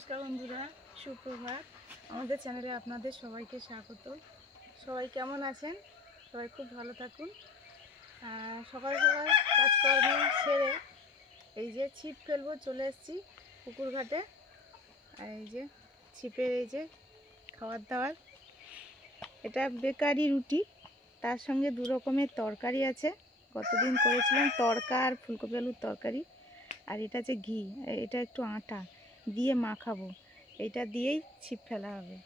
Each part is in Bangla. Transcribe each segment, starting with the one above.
নমস্কার বন্ধুরা, সুপ্রভাত। আমাদের চ্যানেলে আপনাদের সবাইকে স্বাগত। সবাই কেমন আছেন? সবাই খুব ভালো থাকুন। সকাল সকাল কাজকর্ম সেরে এই যে ছিপ ফেলবো চলে এসেছি পুকুর ঘাটে। এই যে ছিপের এই যে খাবার দাবার, এটা বেকারি রুটি, তার সঙ্গে দু রকমের তরকারি আছে। গতদিন করেছিলাম তড়কা আর ফুলকপি আলুর তরকারি। আর এটা হচ্ছে ঘি, এটা একটু আটা দিয়ে মাখাবো, এটা দিয়েই ছিপ ফেলা হবে।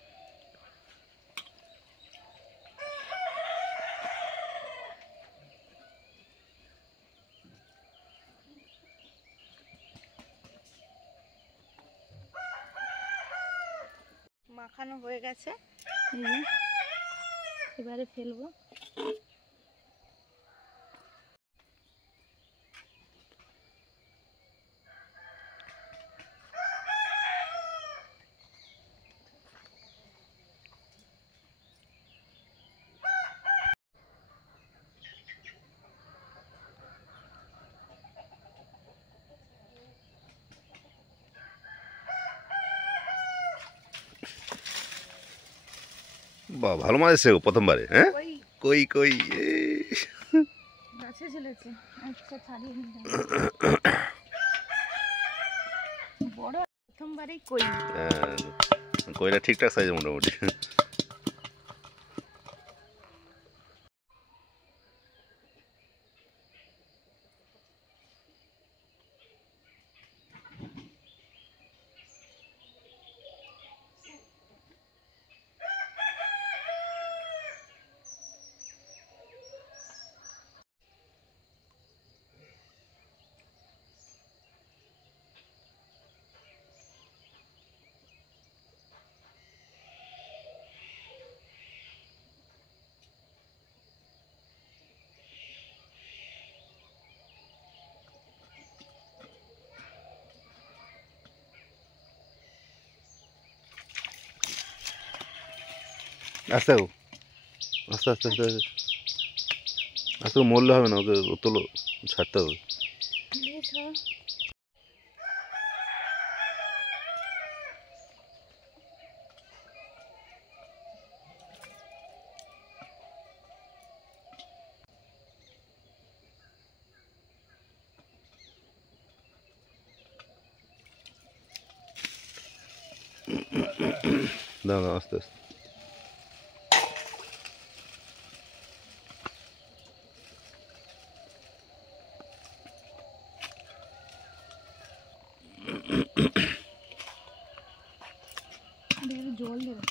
মাখানো হয়ে গেছে, এবারে ফেলবো। বাহ, ভালো মাছ এসেছে প্রথমবারে। হ্যাঁ, কই কই গাছে ঝুলেছে, আচ্ছা ছাড়িয়ে নিলাম। বড় প্রথমবারেই কই। কইটা ঠিকঠাক সাইজ মোটামুটি। আস্তে আস্তে আস্তে আস্তে আস্তে মরলে হবে না, ওকে তোলো, ছাড়তে হবে। দাও দাও, আস্তে আস্তে। জল দেবো।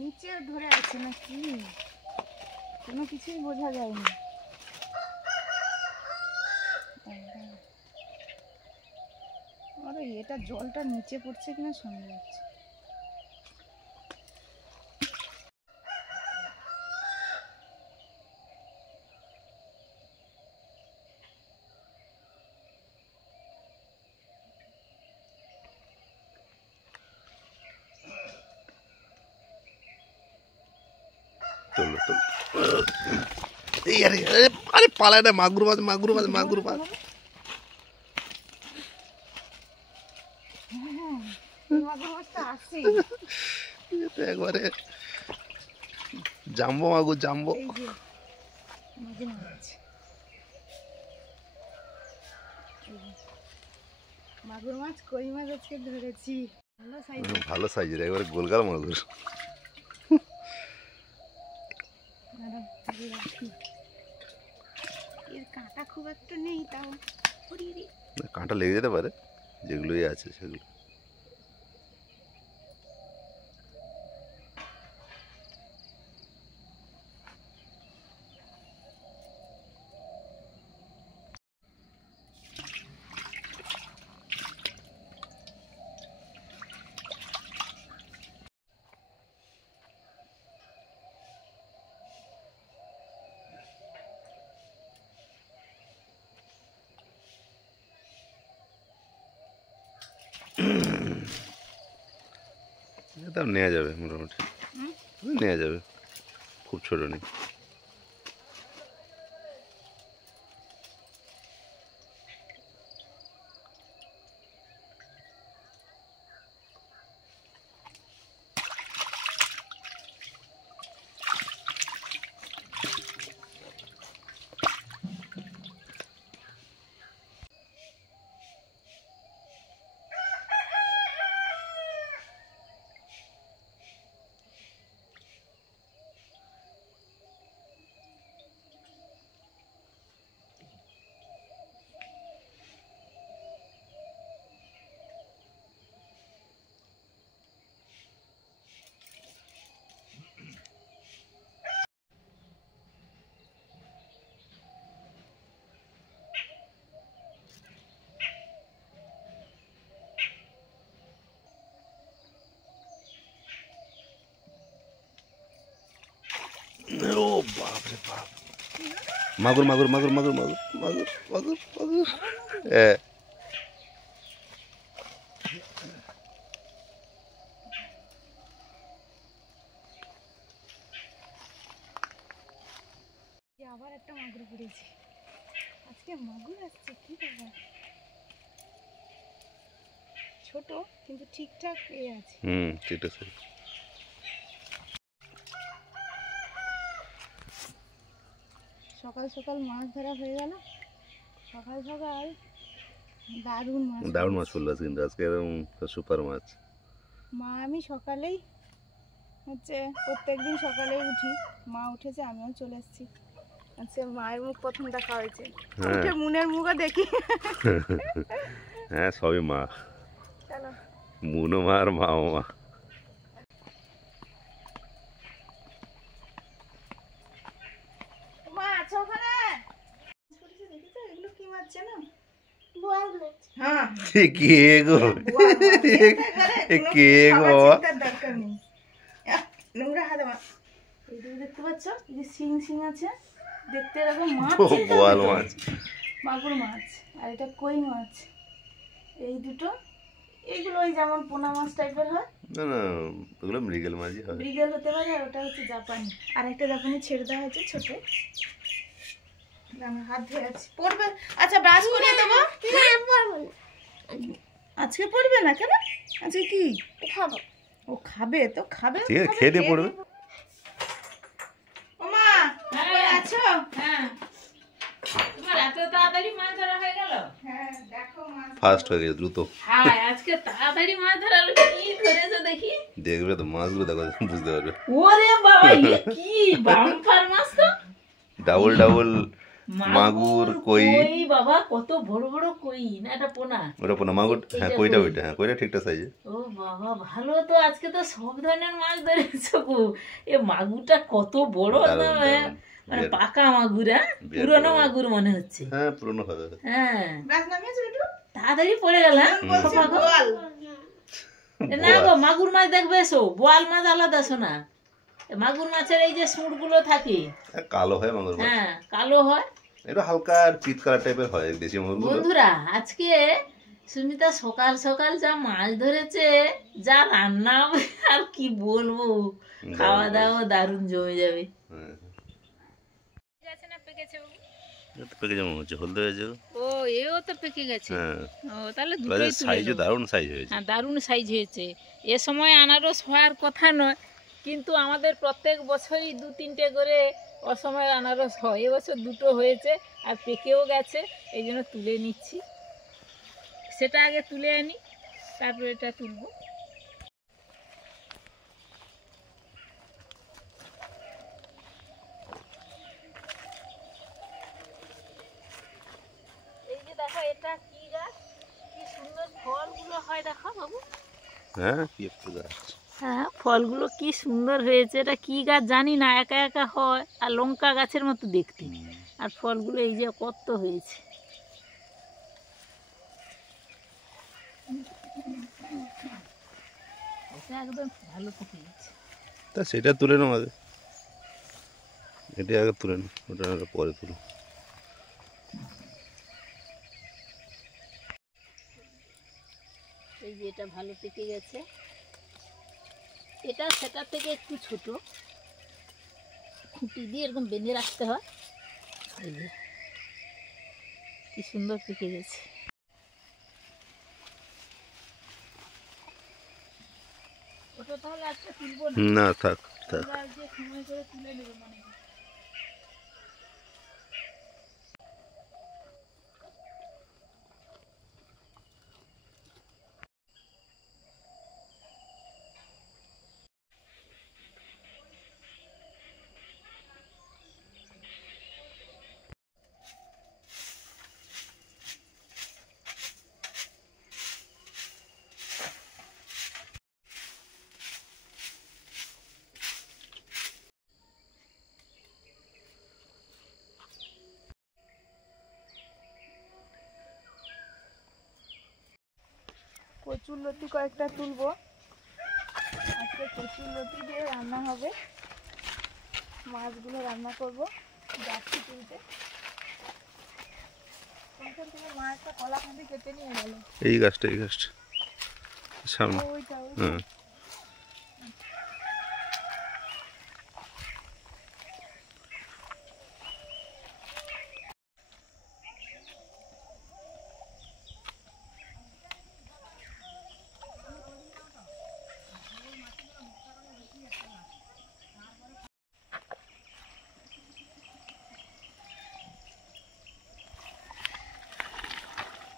নিচে ধরে আছে নাকি কোনো কিছুই বোঝা যায়নি। আরে এটা জলটা নিচে পড়ছে কিনা সন্দেহ হচ্ছে। তোলো তোলো। এই আরে আরে আরে পালায় না, মাগুর মাছ মাগুর মাছ মাগুর মাছ। একবারে জাম্বো মাগুর, জাম্বো। মাগুর মাছ, কই মাছ আজকে ধরেছি। ভালো সাইজের, একবারে গোলগাল মাগুর। এর কাঁটা খুব একটা নেই, তাও কাঁটা লেগে যেতে পারে, যেগুলোই আছে সেগুলো। তাও নেওয়া যাবে মোটামুটি, হুম? নেওয়া যাবে, খুব ছোট নেই। ও বাপ রে বাপ, মাগুর মাগুর মাগুর মাগুর মাগুর মাগুর মাগুর মাগুর, হ্যাঁ। আবার একটা মাগুর পড়েছে, আজকে মাগুর আসছে, কি ব্যাপার? ছোট কিন্তু ঠিকঠাক আছে। ঠিক আছে। সকাল সকাল মাছ ধরা হয়ে গেল, সকাল সকাল দারুণ মাছ দারুণ মাছ পড়েছে। পড়লো আজকে, কিন্তু আজকে একদম সুপার মাছ। মা আমি সকালেই হচ্ছে প্রত্যেকদিন সকালেই উঠি, মা উঠেছে আমিও চলে এসেছি। আচ্ছা মায়ের মুখ প্রথম দেখা হয়েছে, হ্যাঁ। উঠে মুনের মুখও দেখি। হ্যাঁ সবই মা, চলো মুনো মা আর মাও মা। মা আছো ওখানে? দেখেছো এগুলো কি মাছ জানো? বোয়াল মাছ। হ্যাঁ কে গো, বোয়াল মাছ। কে গো বাবা? চিন্তার দরকার নেই। নোংরা হাতে মা, এইগুলো দেখতে পাচ্ছ, এই যে শিং শিং আছে, দেখতে এরকম মাছ। ও চিন্তা বোয়াল করতে হবে। মাছ। মাগুর মাছ আর এটা কই মাছ, এই দুটো। এইগুলো ওই যেমন পোনা মাছ টাইপের হয়, না না, ওগুলো মৃগেল মাছই হয়। ব্রিগেল হতে পারে, আর ওটা হচ্ছে জাপানি। আর একটা জাপানি ছেড়ে দেওয়া হয়েছে ছোট। আমার হাত ধুয়ে আছে, পড়বে। আচ্ছা ব্রাশ করিয়ে দেবো। আজকে পড়বে না কেন? আজকে কি খাবো? ও খাবে তো খাবে, ঠিক আছে, খেয়ে দিয়ে পড়বে। ও মা কই আছো? হ্যাঁ, তোমার এত তাড়াতাড়ি মাছ ধরা হয়ে গেল? হ্যাঁ দেখো মাছ ফাস্ট হয়ে গেছে, দ্রুত। হ্যাঁ, আজকে তাড়াতাড়ি মাছ ধরা হলো। কি ধরেছো দেখি? দেখবে তো মাছগুলো, দেখো বুঝতে পারবে। ওরে বাবা, এ কি বাম্পার মাছ তো! ডাবল ডাবল মাগুর, কই। বাবা, কত বড় বড় কই, না এটা পোনা? ওটা পোনা মাগুর, হ্যাঁ কইটা ওইটা, হ্যাঁ কইটা ঠিকঠাক সাইজে। ও বাবা, ভালো তো, আজকে তো সব ধরনের মাছ ধরেছো গো। এ মাগুরটা কত বড় দারুণ, না, দারুণ। মানে পাকা মাগুর, হ্যাঁ? বিরাট পুরনো বড়। মাগুর মনে হচ্ছে। হ্যাঁ পুরনো হবে। হ্যাঁ, ব্রাশ নামিয়েছো একটু? তাড়াতাড়ি পড়ে গেল, হ্যাঁ? বলছে খোপা গো। বল। না গো, মাগুর মাছ দেখবে এসো, বোয়াল মাছ আলাদা শোনা। মাগুর মাছের এই যে সুরগুলো থাকে, কালো হয় মাগুর মাছ, হ্যাঁ কালো হয়। এটা হালকা পিট কালার টাইপের হয় দেশি মাগুরগুলো। বন্ধুরা, আজকে সুমিতা সকাল সকাল যা মাছ ধরেছে, যা রান্না হবে, আর কি বলবো, খাওয়া দাওয়া দারুণ জমে যাবে। হ্যাঁ, গেছে না পেকেছে? এটা তো পেকে যেমন হচ্ছে, হলদে হয়েছে। ও, এও তো পেকে গেছে। হ্যাঁ, ও, তাহলে দুটোই তুলে সাইজও নেবো। দারুণ সাইজ হয়েছে। হ্যাঁ, দারুণ সাইজ হয়েছে। এ সময় আনারস হওয়ার কথা নয়, কিন্তু আমাদের প্রত্যেক বছরই 2-3টে করে অসময়ের আনারস হয়। এবছর দুটো হয়েছে আর পেকেও গেছে, এই জন্য তুলে নিচ্ছি। সেটা আগে তুলে আনি, তারপর এটা তুলবো। এই যে দেখো, এটা কি গাছ, কি সুন্দর ফলগুলো হয়, দেখো বাবু। হ্যাঁ কি একটু গাছ। হ্যাঁ, ফলগুলো কি সুন্দর হয়েছে। এটা কি গাছ জানি না, একা একা হয় আর লঙ্কা গাছের মতো দেখতে। আর ফলগুলো এই যে কত হয়েছে। এটা একদম ভালো থেকে গেছে। তা সেটা তুলে নাও আগে, এটা আগে তুলে নাও, ওটা আগে পরে তুলো। এই যে এটা ভালো পেকে গেছে। এটা সেটার থেকে একটু ছোট, খুঁটি দিয়ে এরকম বেঁধে রাখতে হয়। এই যে কি সুন্দর পেকে গেছে। ওটা তাহলে আজকে তুলবো না, না থাক থাক। আমরা আজকে সময় করে তুলে নেবো মানে। কচুর লতি কয়েকটা তুলবো, আজকে কচুর লতি দিয়ে রান্না হবে, মাছগুলো রান্না করবো। যাচ্ছি তুলতে। কোনখান থেকে মাছটা কলাখান্দি কেটে নিয়ে গেল? এই গাছটা সামনে। ওইটা হ্যাঁ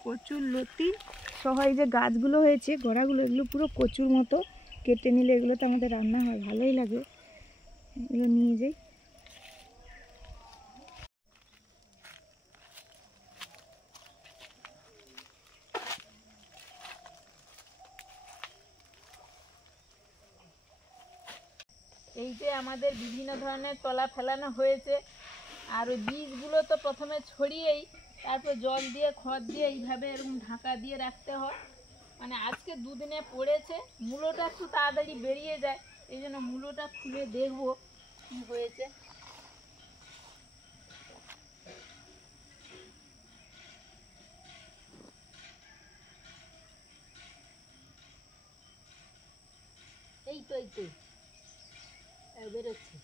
কচুর লতি সহ এই যে গাছগুলো হয়েছে, গোড়াগুলো, এগুলো পুরো কচুর মতো। কেটে নিলে এগুলো তো আমাদের রান্না হয়, ভালোই লাগে। এগুলো নিয়ে যাই। এই যে আমাদের বিভিন্ন ধরনের তলা ফেলানো হয়েছে, আর ওই বীজগুলো তো প্রথমে ছড়িয়েই তারপর জল দিয়ে খড় দিয়ে এইভাবে এরকম ঢাকা দিয়ে রাখতে হয়। মানে আজকে দুদিনে পড়েছে, মূলোটা একটু তাড়াতাড়ি বেরিয়ে যায়, এই জন্য মূলোটা খুলে দেখবো কি হয়েছে। এই তো বেরোচ্ছে।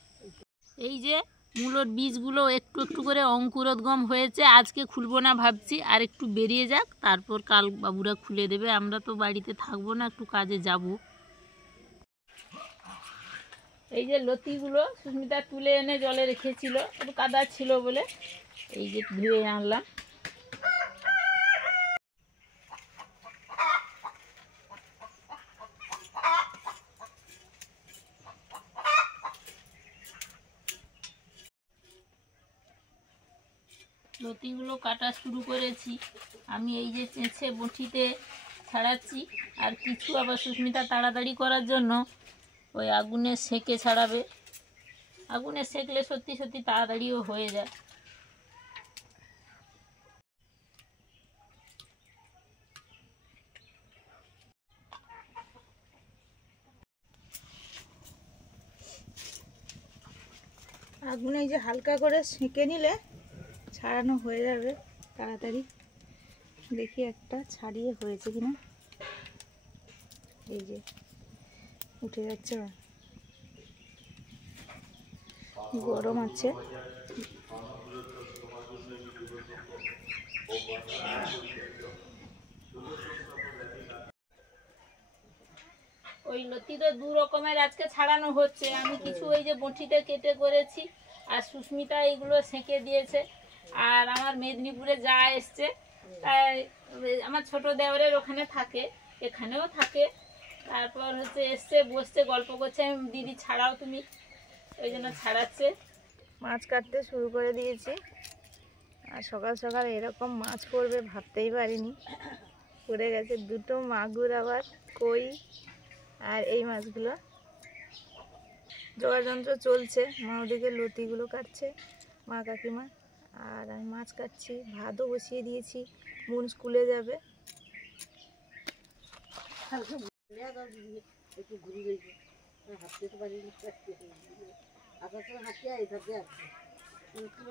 এই যে মূলোর বীজগুলো একটু একটু করে অঙ্কুরোদ্গম হয়েছে, আজকে খুলবো না ভাবছি, আর একটু বেরিয়ে যাক, তারপর কাল বাবুরা খুলে দেবে। আমরা তো বাড়িতে থাকবো না, একটু কাজে যাব। এই যে লতিগুলো সুস্মিতা তুলে এনে জলে রেখেছিল, একটু কাদা ছিল বলে এই যে ধুয়ে আনলাম। লতিগুলো কাটা শুরু করেছি আমি, এই যে চেঁচে বঁটিতে ছাড়াচ্ছি, আর কিছু আবার সুস্মিতা তাড়াতাড়ি করার জন্য ওই আগুনে সেঁকে ছাড়াবে। আগুনে সেঁকলে সত্যি সত্যি তাড়াতাড়িও হয়ে যায়। আগুনে এই যে হালকা করে সেঁকে নিলে ছাড়ানো হয়ে যাবে তাড়াতাড়ি। দেখি একটা ছাড়িয়ে হয়েছে কিনা। এই যে উঠে যাচ্ছে, গরম আছে। ওই লতি তো দু রকমের আজকে ছাড়ানো হচ্ছে। আমি কিছু ওই যে বঁটিতে কেটে করেছি, আর সুস্মিতা এইগুলো সেঁকে দিয়েছে। আর আমার মেদিনীপুরে যা এসছে, তাই আমার ছোট দেওরের ওখানে থাকে, এখানেও থাকে। তারপর হচ্ছে এসছে, বসছে, গল্প করছে, আমি দিদি ছাড়াও তুমি, ওই জন্য ছাড়াচ্ছে। মাছ কাটতে শুরু করে দিয়েছি, আর সকাল সকাল এরকম মাছ পড়বে ভাবতেই পারিনি। পড়ে গেছে দুটো মাগুর, আবার কই, আর এই মাছগুলো। যোগাযন্ত্র চলছে, মা ওদিকে লতিগুলো কাটছে, মা কাকিমা, আর আমি মাছ কাটছি। ভাতও বসিয়ে দিয়েছি, বোন স্কুলে যাবে।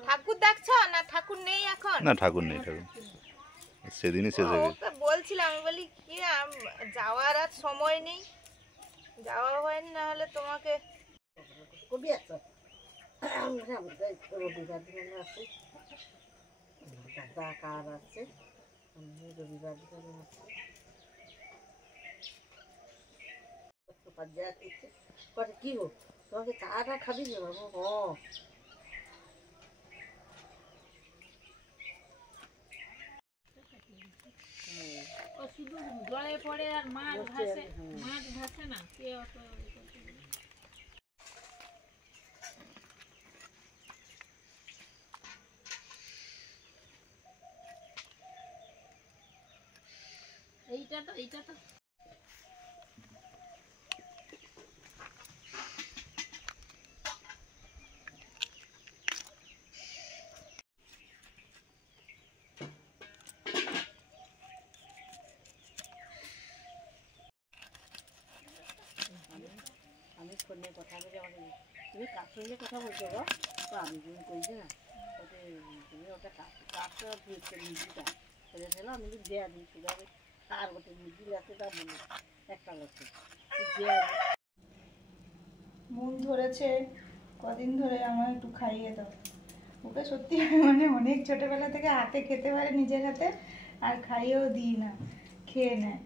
ঠাকুর দেখছ না? ঠাকুর নেই এখন? না ঠাকুর নেই, সেদিনই শেষ হয়ে গেছে। ওকে বলছিলাম, আমি বলি কি যাওয়ার আর সময় নেই, যাওয়া হয়নি, না হলে তোমাকে কবি আছো রবিবার দিন আছে দাদা কার আছে রবিবার দিন আছে করে কি হোক তোমাকে চাটা খাবি না বাবু ও শুধু জলে পড়ে আর মাছ ভাসে, মাছ ভাসে না, কে অত এইটা তো আমি ফোনে কথা বলে আমাকে তুমি কার সঙ্গে কথা বলছো গো তো আমি তুমি কইছি না ওকে তুমি ওটা কাজটা দিয়েছে মুরগিটা ছেড়ে ফেলো আমি দেয়া দিই শুধু আমি কার গোটে মুরগি আছে তা বলে একটা লোকে দেয়া মন ধরেছে কদিন ধরে, আমার একটু খাইয়ে দাও। ওকে সত্যি মানে অনেক ছোটবেলা থেকে হাতে খেতে পারে নিজের হাতে, আর খাইয়েও দিই না, খেয়ে নেয়।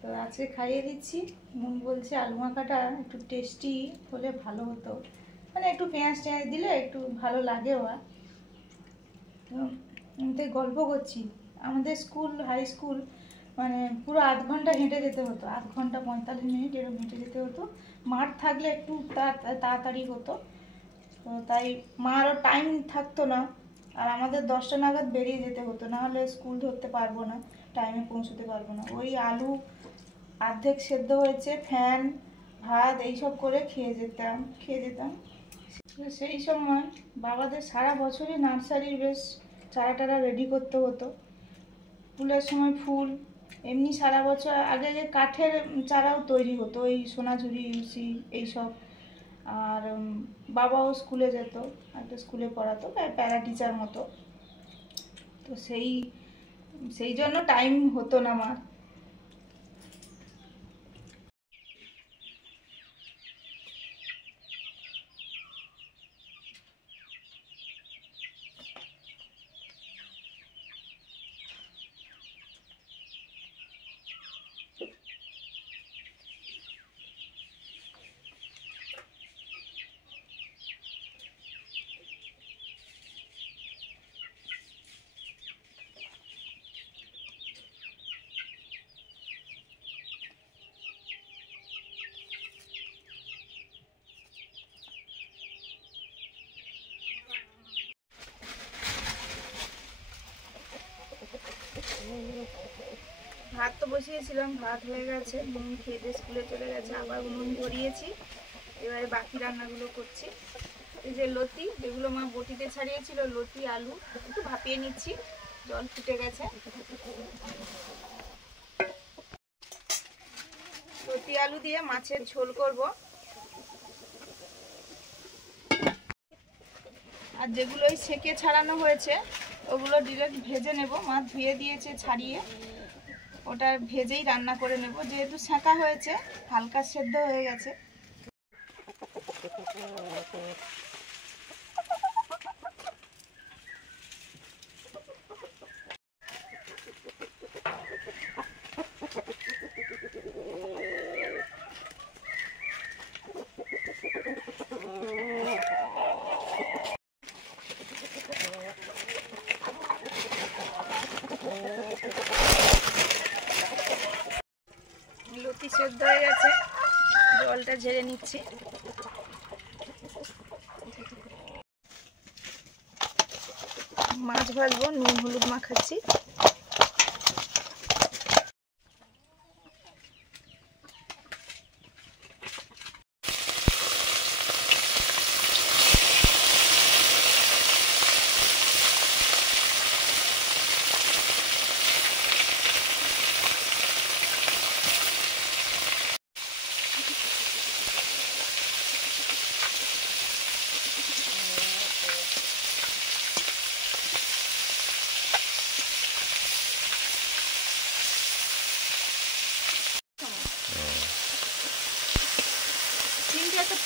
তো আজকে খাইয়ে দিচ্ছি। মন বলছে আলু মাখাটা একটু টেস্টি হলে ভালো হতো, মানে একটু পেঁয়াজ টেঁয়াজ দিলে একটু ভালো লাগেও। আর তো তাই গল্প করছি, আমাদের স্কুল হাই স্কুল মানে পুরো আধ ঘন্টা হেঁটে যেতে হতো, আধ ঘন্টা 45 মিনিট এরকম হেঁটে যেতে হতো। মাঠ থাকলে একটু তাড়াতাড়ি হতো, তো তাই মারও টাইম থাকতো না, আর আমাদের 10টা নাগাদ বেরিয়ে যেতে হতো, না হলে স্কুল ধরতে পারবো না, টাইমে পৌঁছতে পারবো না। ওই আলু অর্ধেক সেদ্ধ হয়েছে, ফ্যান ভাত এইসব করে খেয়ে যেতাম। সেই সময় বাবাদের সারা বছরই নার্সারির বেশ চারা টারা রেডি করতে হতো। ফুলের সময় ফুল, এমনি সারা বছর আগে যে কাঠের চারাও তৈরি হতো, এই সোনাঝুরি ইউসি এইসব। আর বাবাও স্কুলে যেত, একটা স্কুলে পড়াতো, প্যারা টিচার মতো। তো সেই জন্য টাইম হতো না আমার। ভাত তো বসিয়েছিলাম, ভাত হয়ে গেছে, নুন খেয়ে দিয়ে স্কুলে চলে গেছে, আবার উনুন ধরিয়েছি। এবারে বাকি রান্নাগুলো করছি। এই যে লতি, যেগুলো মা বটিতে ছাড়িয়েছিল, লতি আলু একটু ভাপিয়ে নিচ্ছি, জল ফুটে গেছে। লতি আলু দিয়ে মাছের ঝোল করব। আর যেগুলো ওই সেকে ছাড়ানো হয়েছে ওগুলো ডিরেক্ট ভেজে নেব। মাছ ধুয়ে দিয়েছে ছাড়িয়ে, ওটা ভেজেই রান্না করে নেব, যেহেতু সেঁকা হয়েছে হালকা সেদ্ধ হয়ে গেছে। লতি সেদ্ধ হয়ে গেছে, জলটা ঝেড়ে নিচ্ছি। মাছ ভাজবো, নুন হলুদ মাখাচ্ছি।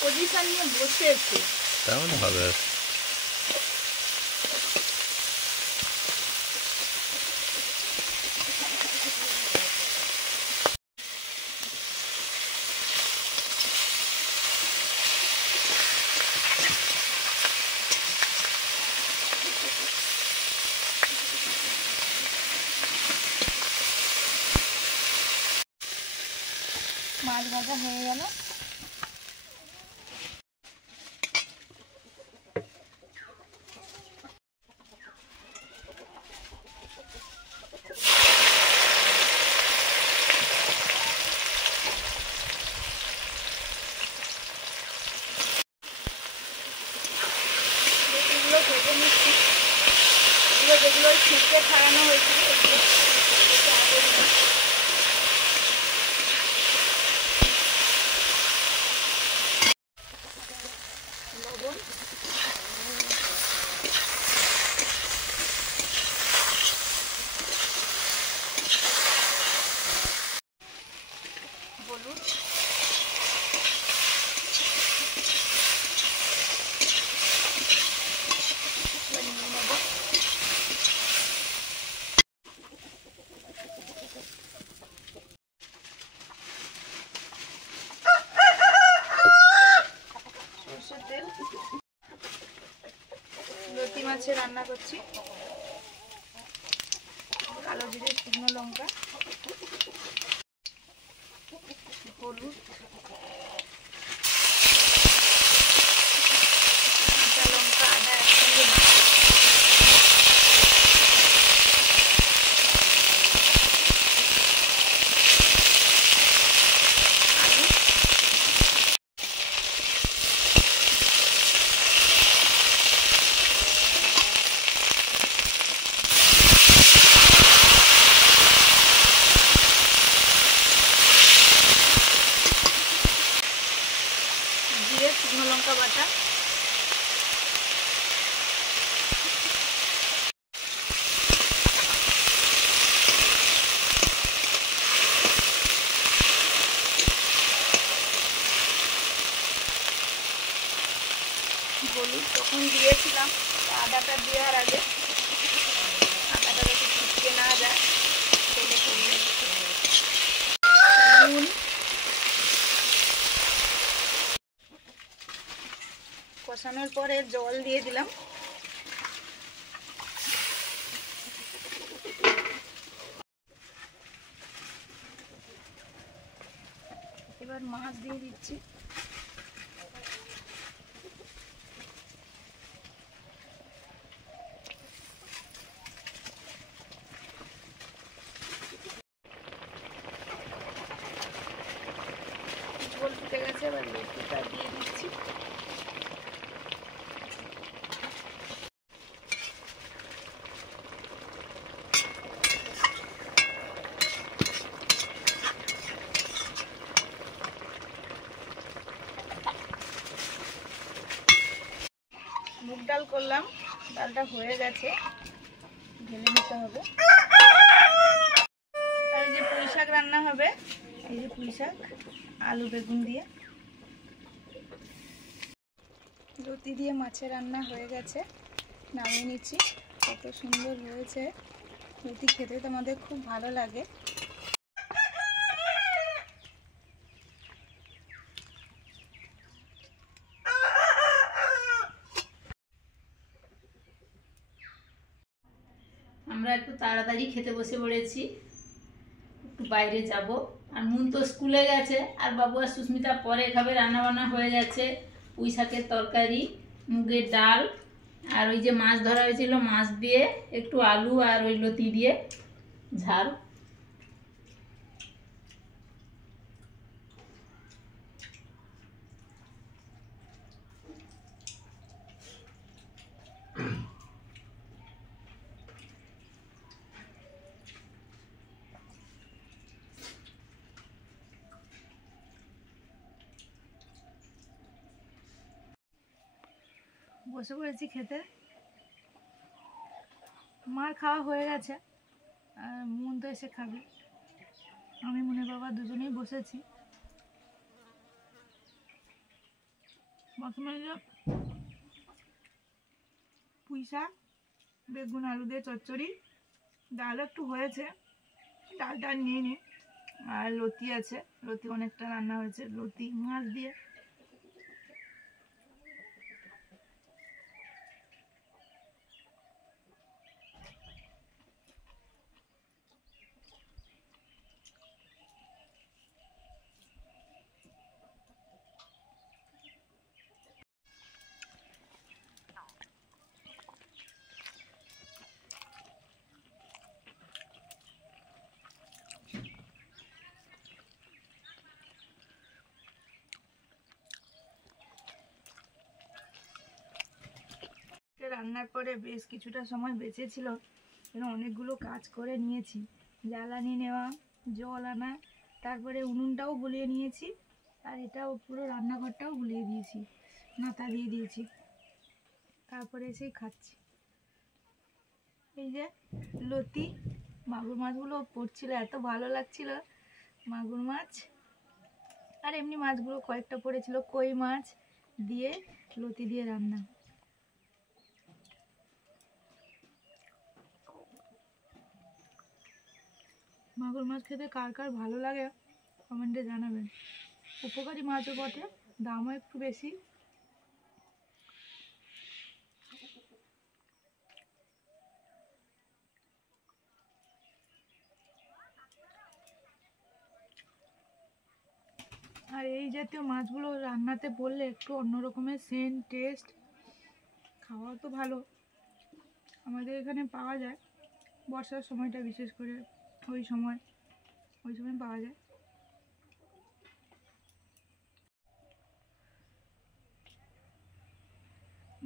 পজিশন নিয়ে বসেছে। তাহলে হবে। মাছ ভাজা হয়ে গেল। এগুলো ভেজে নিচ্ছি, যেগুলো ছিটকে ছাড়ানো হয়েছিল এগুলো আগে দিলাম। লবণ, হলুদ, এবার নিয়ে নেব। সরষের তেল, লতি মাছের রান্না করছি। কালো জিরে, শুকনো লঙ্কা, হলুদ, কাঁচা লঙ্কা, আদা একসঙ্গে আলু, জিরে, শুকনো লঙ্কা বাটা, হলুদ তখন দিয়েছিলাম, আদাটা দেওয়ার আগে আদাটা যাতে ছিটকে না যায় তেলে পড়লে। নুন, কষানোর পরে জল দিয়ে দিলাম। এবার মাছ দিয়ে দিচ্ছি। ঝোল ফুটে গেছে, এবার লতিটা দিয়ে দিচ্ছি। মুগ ডাল করলাম, ডালটা হয়ে গেছে, ঢেলে নিতে হবে। আর এই যে পুঁই শাক রান্না হবে, এই যে পুঁই শাক আলু বেগুন দিয়ে। লতি দিয়ে মাছের রান্না হয়ে গেছে, নামিয়ে নিচ্ছি। কত সুন্দর হয়েছে, লতি খেতে তো আমাদের খুব ভালো লাগে। আমরা একটু তাড়াতাড়ি খেতে বসে পড়েছি, একটু বাইরে যাব। আর মুন তো স্কুলে গেছে, আর বাবু আর সুস্মিতা পরে খাবে। রান্না বান্না হয়ে গেছে, পুঁই শাকের তরকারি, মুগের ডাল, আর ওই যে মাছ ধরা হয়েছিল মাছ দিয়ে একটু আলু আর ওই লতি দিয়ে ঝাল। বসে পড়েছি খেতে। মার খাওয়া হয়ে গেছে, আর মুন তো এসে খাবে। আমি মুনের বাবা দুজনেই বসেছি। প্রথমে যে পুঁই শাক বেগুন আলু দিয়ে চচ্চড়ি, ডাল একটু হয়েছে, ডালটা নিয়ে নিই। আর লতি আছে, লতি অনেকটা রান্না হয়েছে, লতি মাছ দিয়ে। রান্নার পরে বেশ কিছুটা সময় বেঁচে ছিল, অনেকগুলো কাজ করে নিয়েছি। জ্বালানি নেওয়া, জল আনা, তারপরে উনুনটাও গুলিয়ে নিয়েছি, আর এটাও পুরো রান্নাঘরটাও গুলিয়ে দিয়েছি, নাতা দিয়ে দিয়েছি। তারপরে এসেই খাচ্ছি। এই যে লতি, মাগুর মাছগুলো পড়ছিল, এত ভালো লাগছিল মাগুর মাছ। আর এমনি মাছগুলো কয়েকটা পড়েছিল, কই মাছ দিয়ে লতি দিয়ে রান্না। মাগুর মাছ খেতে কার কার ভালো লাগে কমেন্টে জানাবেন। উপকারী মাছও বটে, দামও একটু বেশি। আর এই জাতীয় মাছগুলো রান্নাতে পড়লে একটু অন্য রকমের সেন্ট, টেস্ট, খাওয়াও তো ভালো। আমাদের এখানে পাওয়া যায় বর্ষার সময়টা, বিশেষ করে ওই সময় পাওয়া যায়।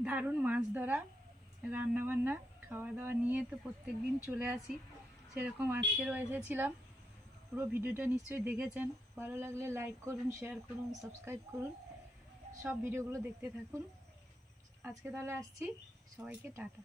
দারুণ মাছ ধরা, রান্না বান্না, খাওয়া দাওয়া নিয়ে তো প্রত্যেক দিন চলে আসি, সেরকম আজকেরও এসেছিলাম। পুরো ভিডিওটা নিশ্চয়ই দেখেছেন। ভালো লাগলে লাইক করুন, শেয়ার করুন, সাবস্ক্রাইব করুন, সব ভিডিওগুলো দেখতে থাকুন। আজকে তাহলে আসছি, সবাইকে টাটা।